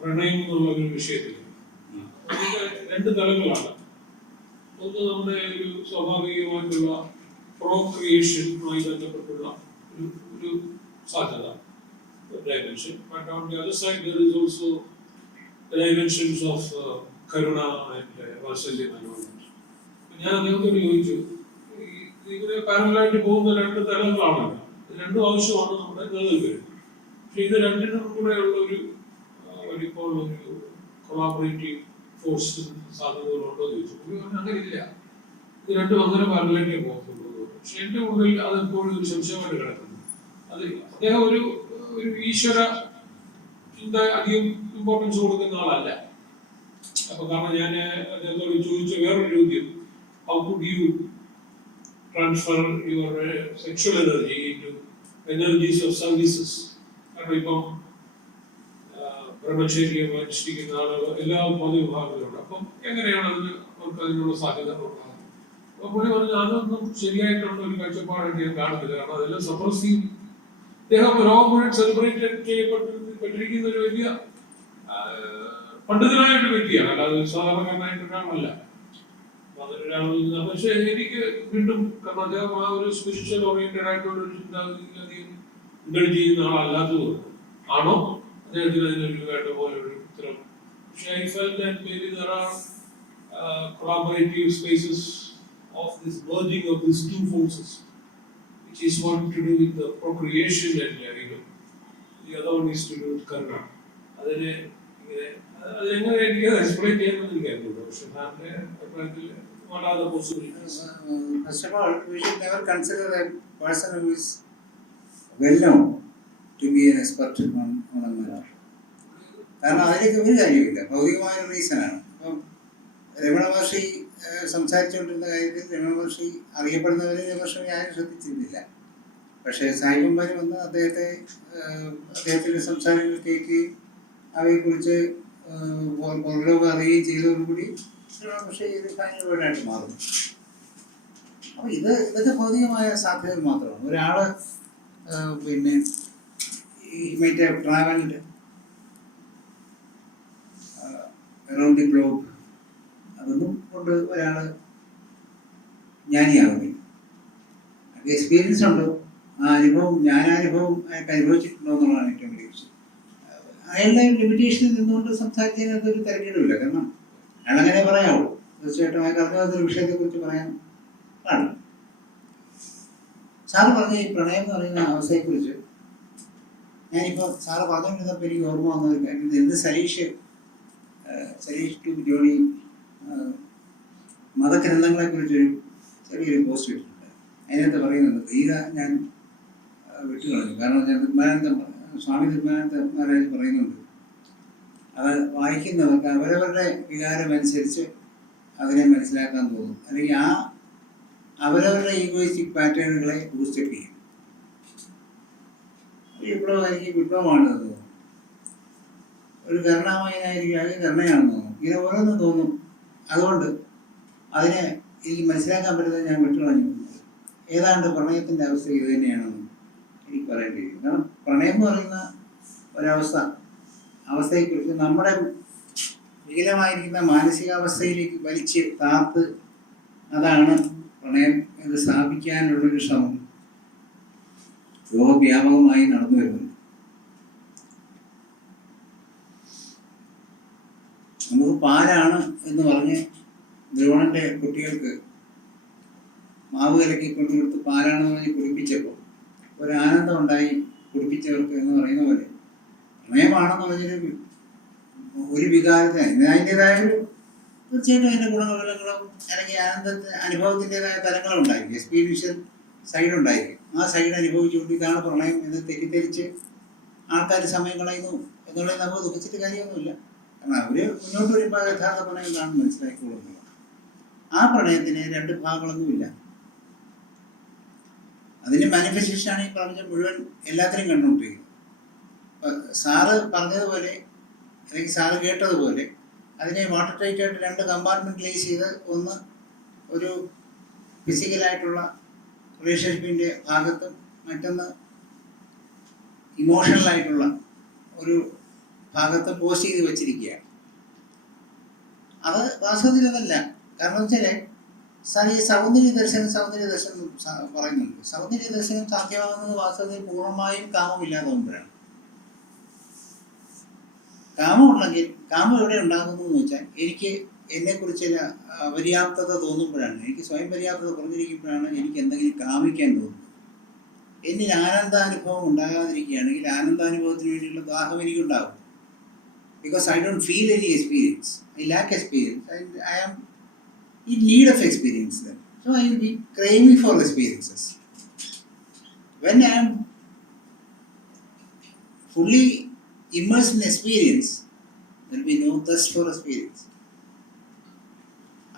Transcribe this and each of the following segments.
പ്രണയം എന്നുള്ള ഒരു വിഷയത്തിൽ. അതിന്റെ രണ്ട് തലങ്ങളാണ്. ഒന്ന് നമ്മുടെ ഒരു സ്വാഭാവികമായിട്ടുള്ള പ്രോക്രിയേഷനുമായി ബന്ധപ്പെട്ടുള്ള ഒരു ഒരു സാധ്യത dimension but on the other side there is also dimensions of karuna and vatsalyam എന്നുള്ളത് ഞാൻ അദ്ദേഹത്തോട് ചോദിച്ചു ഇങ്ങനെ പാരലായിട്ട് പോകുന്ന രണ്ട് തലങ്ങളാണല്ലോ. രണ്ടും ആവശ്യമാണ് നമ്മുടെ നിലനിൽപ്പിന്. പക്ഷെ ഇത് രണ്ടിനും കൂടെ ഉള്ള ഒരു ഇപ്പോൾ ഒരു കൊളാബറേറ്റീവ് ഫോഴ്സ് സാധ്യതകളുണ്ടോ എന്ന് ചോദിച്ചു. അങ്ങനെയില്ല. ഇത് രണ്ടും അങ്ങനെ പാരലായിട്ടേ പോകത്തുള്ളൂ പക്ഷെ എന്റെ ഉള്ളിൽ അത് എപ്പോഴും ഒരു സംശയമായിട്ട് കിടക്കുന്നു. അത് അദ്ദേഹം ഒരു ഒരു ഈശ്വര ചിന്ത അധികം ഇമ്പോർട്ടൻസ് കൊടുക്കുന്ന ആളല്ല. അപ്പൊ കാരണം ഞാൻ അദ്ദേഹത്തോട് ചോദിച്ച വേറൊരു ചോദ്യം. How could you transfer your sexual energy into energies of services കാരണം ഇപ്പം ബ്രഹ്മചര്യം അനുഷ്ഠിക്കുന്ന ആളുകൾ എല്ലാ മതവിഭാഗത്തിലുണ്ട് അപ്പം എങ്ങനെയാണ് അതിന് അതിനുള്ള സാധ്യത അപ്പൊ പുള്ളി പറഞ്ഞു അതൊന്നും ശരിയായിട്ടുള്ള ഒരു കാഴ്ചപ്പാടായിട്ട് ഞാൻ കാണുന്നില്ല. കാരണം അതെല്ലാം സപ്രസീവ് അദ്ദേഹം ലോകം മുഴുവൻ സെലിബ്രേറ്റ് ചെയ്യപ്പെട്ടിരിക്കുന്ന ഒരു വലിയ പണ്ഡിതനായിട്ട് വ്യക്തിയാണ്. അല്ലാതെ സാധാരണക്കാരനായിട്ട് ഒരാളല്ല എനിക്ക് വീണ്ടും കാരണം അദ്ദേഹം ആ ഒരു സ്പിരിച്വൽ ഓറിയന്റഡ് ആയിട്ടുള്ള ഒരു ചിന്താഗതിയിൽ അധികം ചെയ്യുന്ന ആളല്ലാത്തത് ആണോ? അദ്ദേഹത്തിന് അതിനൊരു വേണ്ട പോലെ ഒരു ഉത്തരം പക്ഷേ I feel that maybe there are collaborative spaces of this merging of these two forces which is one to do with the procreation and uh, you know, the other one is to do with karma. അതിനെ ഇങ്ങനെ അതെങ്ങനെ എനിക്ക് explain ചെയ്യാമെന്ന് എനിക്ക് അറിയില്ല പക്ഷെ സാറിന്റെ അഭിപ്രായത്തിൽ what are the possibilities? Uh, First of all, we should never consider a person who is well known to be an expert on, on കാരണം അതിലേക്ക് ഒരു കാര്യമില്ല ഭൗതികമായ റീസണാണ് അപ്പം രമണ മഹർഷി സംസാരിച്ചുകൊണ്ടിരുന്ന കാര്യത്തിൽ രമണ മഹർഷി അറിയപ്പെടുന്നവരെ മഹർഷി ആരും ശ്രദ്ധിച്ചിരുന്നില്ല. പക്ഷേ സായിബന്മാർ വന്ന് അദ്ദേഹത്തെ അദ്ദേഹത്തിന്റെ സംസാരങ്ങൾ കേൾക്കുകയും അവയെക്കുറിച്ച് പുറലോകം അറിയുകയും ചെയ്തതോടുകൂടി രമണ മഹർഷി ഒരു ഫൈനൽ മാറും അപ്പോൾ ഇത് ഇതൊക്കെ ഭൗതികമായ സാധ്യതകൾ മാത്രമാണ്. ഒരാൾ പിന്നെ ഈ മറ്റേ ട്രാവൽഡ് അറൗണ്ട് ദി ഗ്ലോബ് അതൊന്നും കൊണ്ട് ഒരാൾ ജ്ഞാനിയാകുന്നില്ല അത് എക്സ്പീരിയൻസ് ഉണ്ടോ. ആ അനുഭവം ജ്ഞാനാനുഭവം അയാൾക്ക് അനുഭവിച്ചിട്ടുണ്ടോ എന്നുള്ളതാണ് ഏറ്റവും വലിയ വിഷയം. അയാളുടെ ലിമിറ്റേഷനിൽ നിന്നുകൊണ്ട് സംസാരിച്ചതിനകത്ത് ഒരു തിരക്കേടുമില്ല. കാരണം അയാളങ്ങനെ പറയാവുള്ളൂ തീർച്ചയായിട്ടും അയാൾക്ക് വിഷയത്തെ കുറിച്ച് പറയാൻ ആണ് സാറ് പറഞ്ഞ ഈ പ്രണയം എന്ന് പറയുന്ന അവസ്ഥയെക്കുറിച്ച് ഞാനിപ്പോൾ സാറ് പറഞ്ഞുകൊണ്ടിരുന്നപ്പോൾ എനിക്ക് ഓർമ്മ വന്നത് കാര്യം എന്ത് സരീഷ് സലീഷ് ടു ജോണി മതഗ്രന്ഥങ്ങളെ കുറിച്ചൊരു ചെറിയൊരു പോസ്റ്റ് ഇട്ടിട്ടുണ്ട്. അതിനകത്ത് പറയുന്നുണ്ട് ഗീത ഞാൻ വിട്ടു വിട്ടുകളഞ്ഞു. കാരണം ഞാൻ നിർമ്മാനന്ദ സ്വാമി നിർമ്മാനന്ദ മഹാരാജ് പറയുന്നുണ്ട് അത് വായിക്കുന്നവർക്ക് അവരവരുടെ വികാരം അനുസരിച്ച് അതിനെ മനസ്സിലാക്കാൻ തോന്നും. അല്ലെങ്കിൽ ആ അവരവരുടെ ഈഗോയിസ്റ്റിക് പാറ്റേണുകളെ ബൂസ്റ്റപ്പ് ചെയ്യും. ഒരു വിപ്ലവമാണത് ഒരു കരുണാമയനായിരിക്കും അത് കരുണയാണെന്ന് ഇങ്ങനെ ഓരോന്നും തോന്നും. അതുകൊണ്ട് അതിനെ എനിക്ക് മനസ്സിലാക്കാൻ പറ്റുന്നത് ഞാൻ വിട്ടുകളഞ്ഞു ഏതാണ്ട് പ്രണയത്തിന്റെ അവസ്ഥ ഇത് തന്നെയാണെന്ന് എനിക്ക് പറയേണ്ടി വരും കാരണം പ്രണയം എന്ന് പറയുന്ന ഒരവസ്ഥ അവസ്ഥയെക്കുറിച്ച് നമ്മുടെ വികലമായിരിക്കുന്ന മാനസികാവസ്ഥയിലേക്ക് വലിച്ച് താത്ത് അതാണ് പ്രണയം ഇത് സ്ഥാപിക്കാനുള്ളൊരു ശ്രമം. ലോകവ്യാപകമായി നടന്നു വരുന്നുണ്ട് നമുക്ക് പാലാണ് എന്ന് പറഞ്ഞ് ദ്രോണന്റെ കുട്ടികൾക്ക് മാവ് കലക്കി കൊണ്ടുകൊടുത്ത് പാലാണെന്ന് പറഞ്ഞ് കുടിപ്പിച്ചപ്പോൾ ഒരു ആനന്ദം ഉണ്ടായി കുടിപ്പിച്ചവർക്ക് എന്ന് പറയുന്ന പോലെ. പ്രണയമാണെന്ന് പറഞ്ഞൊരു ഒരു വികാരത്തെ അതിന്റെതായ ഒരു തീർച്ചയായിട്ടും അതിന്റെ ഗുണങ്ങളും അല്ലെങ്കിൽ ആനന്ദത്തെ അനുഭവത്തിന്റെതായ തലങ്ങളും ഉണ്ടായിരിക്കും എക്സ്പീരിയൻഷ്യൽ സൈഡ് ഉണ്ടായിരിക്കും ആ സൈഡ് അനുഭവിച്ചുകൊണ്ട് ഇതാണ് പ്രളയം എന്ന് തെറ്റിദ്ധരിച്ച് ആൾക്കാർ സമയം കളയുന്നു എന്നുള്ളത് നമുക്ക് ദുഃഖിച്ചിട്ട് കാര്യമൊന്നുമില്ല. കാരണം അവർ മുന്നോട്ട് വരുമ്പോൾ യഥാർത്ഥ പ്രണയം എന്താണ് മനസ്സിലാക്കിക്കൊള്ളുന്നത് ആ പ്രണയത്തിന് രണ്ട് ഭാഗങ്ങളൊന്നുമില്ല. അതിന്റെ മാനിഫെസ്റ്റേഷനാണ് ഈ പ്രപഞ്ചം മുഴുവൻ എല്ലാത്തിനും കണ്ടുകൊണ്ടിരിക്കുന്നത് സാറ് പറഞ്ഞതുപോലെ അല്ലെങ്കിൽ സാറ് കേട്ടതുപോലെ അതിനെ വാട്ടർ ടൈറ്റ് ആയിട്ട് രണ്ട് കമ്പാർട്ട്മെന്റലൈസ് ചെയ്ത് ഒന്ന് ഒരു ഫിസിക്കലായിട്ടുള്ള റിലേഷൻഷിപ്പിന്റെ ഭാഗത്തും മറ്റൊന്ന് ഇമോഷണൽ ആയിട്ടുള്ള ഒരു ഭാഗത്ത് പോസ്റ്റ് ചെയ്ത് വെച്ചിരിക്കുകയാണ്. അത് വാസ്തവത്തിൽ അതല്ല കാരണം വെച്ചാൽ സാർ ഈ സൗന്ദര്യ ദർശനം സൗന്ദര്യ ദർശനം പറയുന്നുണ്ട്. സൗന്ദര്യ ദർശനം സാധ്യമാകുന്നത് വാസ്തവത്തിൽ പൂർണമായും കാമമില്ലാതാകുമ്പോഴാണ് കാമം ഉണ്ടെങ്കിൽ കാമം എവിടെ ഉണ്ടാകുന്നു എന്ന് വെച്ചാൽ എനിക്ക് എന്നെക്കുറിച്ച് കുറിച്ച് പര്യാപ്തത തോന്നുമ്പോഴാണ് എനിക്ക് സ്വയം പര്യാപ്തത കുറഞ്ഞിരിക്കുമ്പോഴാണ് എനിക്ക് എന്തെങ്കിലും കാമിക്കാൻ തോന്നുന്നത്. എന്നിൽ ആനന്ദാനുഭവം ഉണ്ടാകാതിരിക്കുകയാണെങ്കിൽ ആനന്ദാനുഭവത്തിന് വേണ്ടിയുള്ള ദാഹം എനിക്കുണ്ടാകും because I don't feel any experience I lack experience I am in need of experience so I will for experiences. When I am fully immersed in experience, there will be no for experience.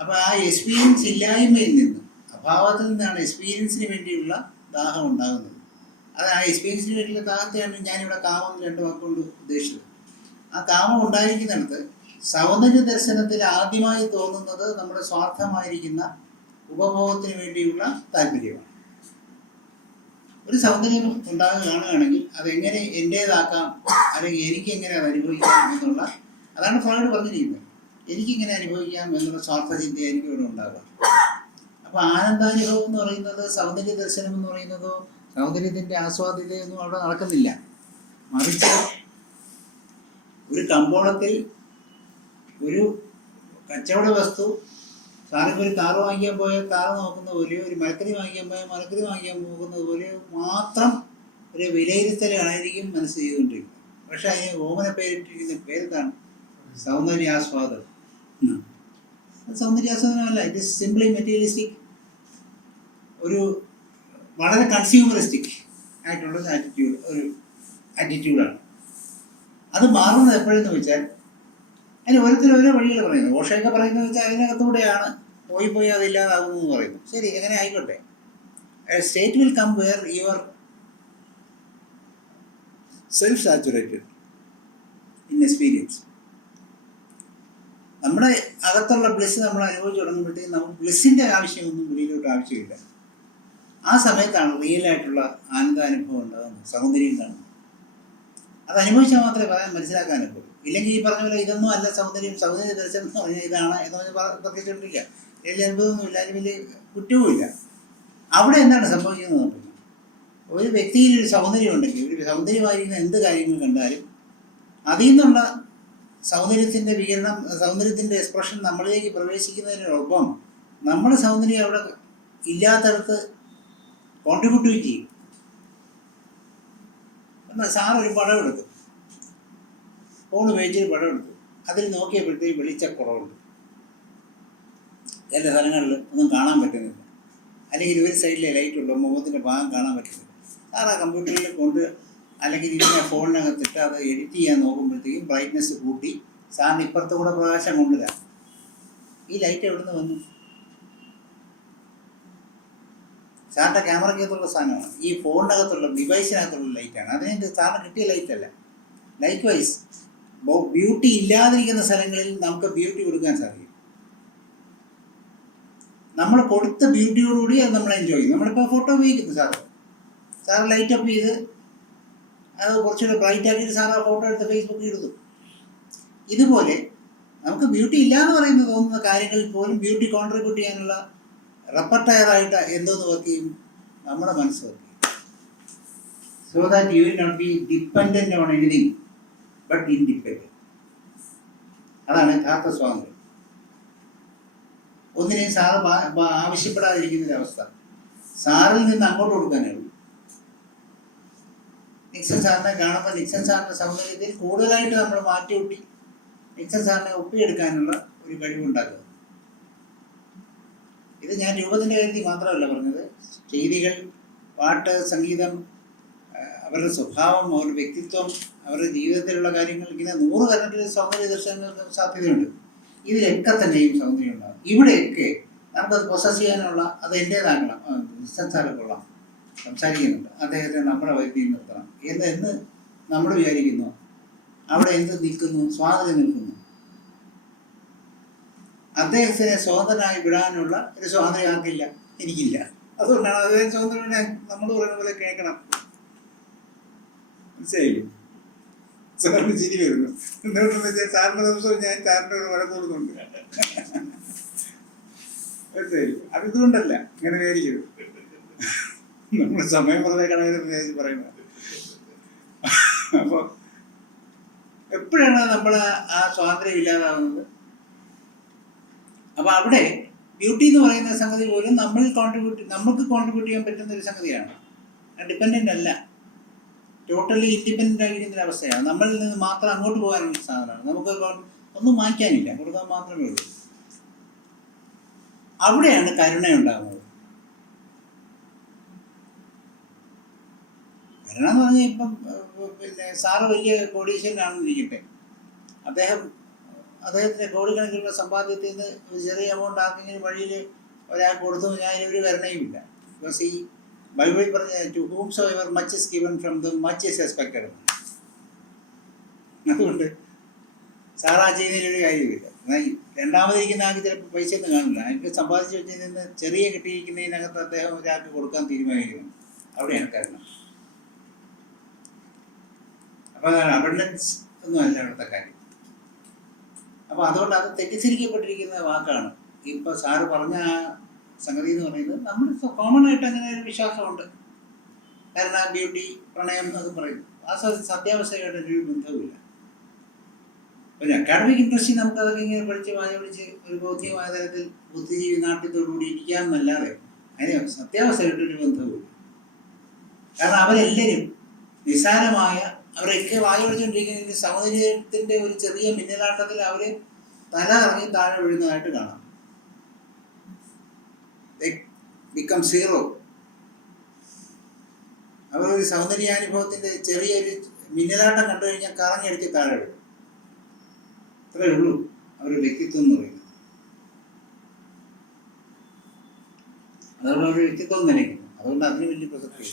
അപ്പോൾ ആ experience ഇല്ലായ്മയിൽ നിന്നും അഭാവത്തിൽ നിന്നാണ് എക്സ്പീരിയൻസിന് വേണ്ടിയുള്ള ദാഹം ഉണ്ടാകുന്നത്. അത് ആ എക്സ്പീരിയൻസിന് വേണ്ടിയുള്ള ദാഹത്തെയാണ് ഞാനിവിടെ കാമം രണ്ട് വാക്കുകൊണ്ട് ഉദ്ദേശിച്ചത്. ആ കാമം ഉണ്ടായിരിക്കുന്നിടത്ത് സൗന്ദര്യ ദർശനത്തിൽ ആദ്യമായി തോന്നുന്നത് നമ്മുടെ സ്വാർത്ഥമായിരിക്കുന്ന ഉപഭോഗത്തിന് വേണ്ടിയുള്ള താല്പര്യമാണ്. ഒരു സൗന്ദര്യം ഉണ്ടാകുകയാണെങ്കിൽ അതെങ്ങനെ എന്റേതാക്കാം അല്ലെങ്കിൽ എനിക്ക് എങ്ങനെ അത് അനുഭവിക്കാം എന്നുള്ള അതാണ് ഫ്രോയിഡ് പറഞ്ഞിരിക്കുന്നത്. എനിക്കിങ്ങനെ അനുഭവിക്കാം എന്നുള്ള സ്വാർത്ഥ ചിന്തയായിരിക്കും ഇവിടെ ഉണ്ടാകുക അപ്പോൾ ആനന്ദാനുഭവം എന്ന് പറയുന്നത് സൗന്ദര്യ ദർശനം എന്ന് പറയുന്നതോ സൗന്ദര്യത്തിന്റെ ആസ്വാദ്യതയൊന്നും അവിടെ നടക്കുന്നില്ല. മറിച്ച് ഒരു കമ്പോളത്തിൽ ഒരു കച്ചവട വസ്തു സാറിപ്പോൾ ഒരു കാറ് വാങ്ങിക്കാൻ പോയാൽ കാറ് നോക്കുന്ന പോലെ ഒരു മരക്കറി വാങ്ങിക്കാൻ പോയാൽ മരക്കറി വാങ്ങിക്കാൻ പോകുന്നത് പോലെ മാത്രം ഒരു വിലയിരുത്തലായിരിക്കും മനസ്സ് ചെയ്തുകൊണ്ടിരിക്കുന്നത്. പക്ഷെ അതിന് ഓമന പേരിട്ടിരിക്കുന്ന പേരെന്താണ്? സൗന്ദര്യാസ്വാദം. സൗന്ദര്യാസ്വാദനമല്ല ഇറ്റ് ഇസ് സിംപ്ലി മെറ്റീരിയലിസ്റ്റിക് ഒരു വളരെ കൺസ്യൂമറിസ്റ്റിക് ആയിട്ടുള്ള ഒരു ആറ്റിറ്റ്യൂഡ് ഒരു ആറ്റിറ്റ്യൂഡാണ് അത് മാറുന്നത് എപ്പോഴെന്ന് വെച്ചാൽ അതിന് ഓരോരുത്തരും ഓരോ വഴികൾ പറയുന്നത് ഓഷയൊക്കെ പറയുന്നത് വെച്ചാൽ അതിനകത്തൂടെയാണ് പോയി പോയി അതില്ലാതാകുന്നു എന്ന് പറയുന്നു. ശരി എങ്ങനെ ആയിക്കോട്ടെ. State will come where your self saturated in experience നമ്മുടെ അകത്തുള്ള ബ്ലിസ് നമ്മൾ അനുഭവിച്ച് തുടങ്ങുമ്പോഴത്തേക്കും നമുക്ക് ബ്ലിസ്സിന്റെ ആവശ്യമൊന്നും വെളിയിലോട്ട് ആവശ്യമില്ല. ആ സമയത്താണ് റിയൽ ആയിട്ടുള്ള ആനന്ദാനുഭവം ഉണ്ടാകുന്നത് സൗന്ദര്യം കാണുന്നത്. അത് അനുഭവിച്ചാൽ മാത്രമേ പറയാൻ മനസ്സിലാക്കാനൊക്കെ ഇല്ലെങ്കിൽ ഈ പറഞ്ഞ പോലെ ഇതൊന്നും അല്ല സൗന്ദര്യം സൗന്ദര്യ ദർശനം എന്ന് പറഞ്ഞാൽ ഇതാണ് എന്ന് പറഞ്ഞ് പറഞ്ഞുകൊണ്ടിരിക്കുക വലിയ അനുഭവമൊന്നുമില്ല അതിന് വലിയ കുറ്റവുമില്ല. അവിടെ എന്താണ് സംഭവിക്കുന്നത് ഒരു വ്യക്തിയിൽ ഒരു സൗന്ദര്യം ഉണ്ടെങ്കിൽ ഒരു സൗന്ദര്യമായിരിക്കുന്ന എന്ത് കാര്യങ്ങൾ കണ്ടാലും അതിൽ നിന്നുള്ള സൗന്ദര്യത്തിന്റെ വികരണം സൗന്ദര്യത്തിന്റെ എക്സ്പ്രഷൻ നമ്മളിലേക്ക് പ്രവേശിക്കുന്നതിനൊപ്പം നമ്മുടെ സൗന്ദര്യം അവിടെ ഇല്ലാത്തടത്ത് കോൺട്രിബ്യൂട്ട് ചെയ്യും. എന്നാൽ സാർ ഒരു പടം എടുത്തു. ഫോൺ ഉപയോഗിച്ച് ഒരു പടം എടുത്തു. അതിൽ നോക്കിയപ്പോഴത്തേക്ക് വെളിച്ചക്കുറവുണ്ട്. എല്ലാ സ്ഥലങ്ങളിൽ ഒന്നും കാണാൻ പറ്റുന്നില്ല. അല്ലെങ്കിൽ ഒരു സൈഡിലെ ലൈറ്റ് ഉണ്ടോ? മുഖത്തിന്റെ ഭാഗം കാണാൻ പറ്റുന്നില്ല. സാർ ആ കമ്പ്യൂട്ടറിൽ കൊണ്ട് അല്ലെങ്കിൽ ഇതിനെ ഫോണിനകത്തിട്ട് അത് എഡിറ്റ് ചെയ്യാൻ നോക്കുമ്പോഴത്തേക്കും ബ്രൈറ്റ്നെസ് കൂട്ടി സാറിന് ഇപ്പുറത്ത് കൂടെ പ്രകാശം കൊണ്ടുവരാം. ഈ ലൈറ്റ് എവിടുന്ന് വന്നു? സാറിന്റെ ക്യാമറയ്ക്കകത്തുള്ള സാധനമാണ്. ഈ ഫോണിനകത്തുള്ള ഡിവൈസിനകത്തുള്ള ലൈറ്റാണ് അതിന് സാറിന് കിട്ടിയ ലൈറ്റ് അല്ല. ലൈക്ക് വൈസ് ബ്യൂട്ടി ഇല്ലാതിരിക്കുന്ന സ്ഥലങ്ങളിൽ നമുക്ക് ബ്യൂട്ടി കൊടുക്കാൻ സാധിക്കും. നമ്മൾ കൊടുത്ത ബ്യൂട്ടിയോടുകൂടി അത് നമ്മൾ എൻജോയ് ചെയ്യും. നമ്മളിപ്പോൾ ഫോട്ടോ ഉപയോഗിക്കുന്നു സാറ്. സാർ ലൈറ്റ് അപ്പ് ചെയ്ത് അത് കുറച്ചൊരു ബ്രൈറ്റ് ആക്കിയിട്ട് സാർ ആ ഫോട്ടോ എടുത്ത് ഫേസ്ബുക്കിൽ ഇടുന്നു. ഇതുപോലെ നമുക്ക് ബ്യൂട്ടി ഇല്ല എന്ന് പറയുന്ന തോന്നുന്ന കാര്യങ്ങളിൽ പോലും ബ്യൂട്ടി കോൺട്രിബ്യൂട്ട് ചെയ്യാനുള്ള റെപ്പർട്ടയറായിട്ട് എന്തോന്ന് വർക്ക് ചെയ്യും നമ്മുടെ മനസ്സ് വർക്ക് ചെയ്യും so that you will not be dependent on anything but independent അതാണ് യഥാർത്ഥ സ്വാതന്ത്ര്യം ഒന്നിനെയും സാറ് ബാ- ബാ- ആവശ്യപ്പെടാതിരിക്കുന്ന ഒരവസ്ഥ സാറിൽ നിന്ന് അങ്ങോട്ട് കൊടുക്കാനേ ഉള്ളൂ നിക്സൺ സാറിനെ കാണുമ്പോൾ നിക്സൺ സാറിന്റെ സൗന്ദര്യത്തിൽ കൂടുതലായിട്ട് നമ്മൾ മാറ്റി മാറ്റിയൊട്ടി നിക്സൺ സാറിനെ ഒപ്പിയെടുക്കാനുള്ള ഒരു കഴിവുണ്ടാക്കുക ഇത് ഞാൻ രൂപത്തിന്റെ കാര്യത്തിൽ മാത്രമല്ല പറഞ്ഞത്. രീതികൾ പാട്ട് സംഗീതം അവരുടെ സ്വഭാവം അവരുടെ വ്യക്തിത്വം അവരുടെ ജീവിതത്തിലുള്ള കാര്യങ്ങൾ ഇങ്ങനെ നൂറ് തരത്തിൽ സൗന്ദര്യ ദർശനങ്ങൾക്ക് സാധ്യതയുണ്ട്. ഇതിലൊക്കെ തന്നെയും സൗന്ദര്യം ഉണ്ടാകും. ഇവിടെയൊക്കെ നമുക്കത് പ്രൊസസ് ചെയ്യാനുള്ള അത് എന്റേതാകണം കൊള്ളാം. സംസാരിക്കുന്നുണ്ട്. അദ്ദേഹത്തെ നമ്മുടെ വൈദ്യം നിർത്തണം. എന്ന് എന്ന് നമ്മൾ വിചാരിക്കുന്നു. അവിടെ എന്ത് നിൽക്കുന്നു? സ്വാതന്ത്ര്യം നിൽക്കുന്നു. അദ്ദേഹത്തിനെ സ്വതന്ത്രനായി വിടാനുള്ള ഒരു സ്വാതന്ത്ര്യം ആർക്കില്ല? എനിക്കില്ല. അതുകൊണ്ടാണ് അദ്ദേഹം സ്വതന്ത്രനെ നമ്മൾ പറയുന്ന പോലെ കേൾക്കണം. മനസ്സിലായില്ലേ? സാറിന് ചിരി വരുന്നു. എന്തുകൊണ്ടെന്ന് വെച്ചാൽ സാറിന്റെ ദിവസവും ഞാൻ സാറിന്റെ ഒരു വഴക്ക് കൊടുക്കുന്നുണ്ട് മനസ്സിലായി അത് ഇതുകൊണ്ടല്ല. ഇങ്ങനെ വിചാരിക്കരുത്. നമ്മൾ സമയം വെറുതെ കളയാതെ വിചാരിച്ച് പറയുന്നത്. അപ്പോൾ എപ്പോഴാണ് നമ്മൾ ആ സ്വാതന്ത്ര്യം ഇല്ലാതാവുന്നത്? അപ്പൊ അവിടെ ബ്യൂട്ടി എന്ന് പറയുന്ന സംഗതി പോലും നമ്മൾ കോൺട്രിബ്യൂട്ട് നമുക്ക് കോൺട്രിബ്യൂട്ട് ചെയ്യാൻ പറ്റുന്ന ഒരു സംഗതിയാണ്. ഡിപ്പെൻഡന്റ് അല്ല. ടോട്ടലി ഇൻഡിപെൻഡന്റ് ആയിരിക്കുന്ന ഒരു അവസ്ഥയാണ്. നമ്മളിൽ നിന്ന് മാത്രം അങ്ങോട്ട് പോകാനുള്ള സാധനമാണ്. നമുക്ക് ഒന്നും മാറ്റാനില്ല കൊടുക്കാൻ മാത്രമേ ഉള്ളൂ. അവിടെയാണ് കരുണ ഉണ്ടാകുന്നത് കരുണ എന്ന് പറഞ്ഞാൽ ഇപ്പം പിന്നെ സാറ് വലിയ കോടീശ്വരനാണെന്നിരിക്കട്ടെ അദ്ദേഹം അദ്ദേഹത്തിന്റെ കോടിക്കണക്കിനുള്ള സമ്പാദ്യത്തിൽ നിന്ന് ഒരു ചെറിയ എമൗണ്ട് ആർക്കെങ്കിലും വഴിയിൽ ഒരാൾ കൊടുത്തു ഞാൻ ഒരു വരണയുമില്ല ബിക്കോസ് ഈ ബൈബിളിൽ പറഞ്ഞ to whomsoever much is given from the much is expected അതുകൊണ്ട് സാറാ ചെയ്യുന്നതിലൊരു കാര്യമില്ല രണ്ടാമതിരിക്കുന്ന ആൾക്ക് ചിലപ്പോൾ പൈസ ഒന്നും കാണില്ല എനിക്ക് സമ്പാദിച്ചു വെച്ചതിൽ നിന്ന് ചെറിയ കിട്ടിയിരിക്കുന്നതിനകത്ത് അദ്ദേഹം ഒരാൾക്ക് കൊടുക്കാൻ തീരുമാനിക്കുന്നു. അവിടെയാണ് കാരണം. അപ്പൊ അബണ്ടൻസ് ഒന്നും അല്ല അവിടുത്തെ കാര്യം. അപ്പൊ അതുകൊണ്ട് അത് തെറ്റിദ്ധരിക്കപ്പെട്ടിരിക്കുന്ന വാക്കാണ്. ഇപ്പൊ സാറ് പറഞ്ഞ ആ സംഗതി എന്ന് പറയുന്നത് നമ്മൾ കോമൺ ആയിട്ട് അങ്ങനെ ഒരു വിശ്വാസമുണ്ട്. കാരണം ബ്യൂട്ടി പ്രണയം എന്നൊക്കെ പറയുന്നു. ആ സത്യാവസ്ഥയുടെ ഒരു ബന്ധവുമില്ല. ഒരു അക്കാഡമിക് ഇൻട്രസ്റ്റിൽ നമുക്ക് അതൊക്കെ ഇങ്ങനെ പഠിച്ച് വായ പിടിച്ച് ഒരു ബൗദ്ധികമായ തരത്തിൽ ബുദ്ധിജീവി നാട്യത്തോടുകൂടി ഇരിക്കാമെന്നല്ലാതെ അതിന് സത്യാവസ്ഥയായിട്ടൊരു ബന്ധവുമില്ല. കാരണം അവരെല്ലാവരും നിസ്സാരമായ അവരൊക്കെ വായു അടിച്ചുകൊണ്ടിരിക്കുന്ന സമുദ്രത്തിന്റെ ഒരു ചെറിയ മിന്നലാട്ടത്തിൽ അവർ തല ഇറങ്ങി താഴെ വീഴുന്നതായിട്ട് കാണാം. ബിക്കം സീറോ ഒരു സൗന്ദര്യാനുഭവത്തിന്റെ ചെറിയൊരു മിന്നലാട്ടം കണ്ടു കഴിഞ്ഞാൽ കറങ്ങിയടിച്ച് താഴെ വീഴും. അത്രേ ഉള്ളൂ അവരുടെ വ്യക്തിത്വം എന്ന് പറയുന്നത്. അതുകൊണ്ട് അവരുടെ വ്യക്തിത്വം നിലയ്ക്കുന്നു അതുകൊണ്ട് അതിന് വലിയ പ്രസക്തി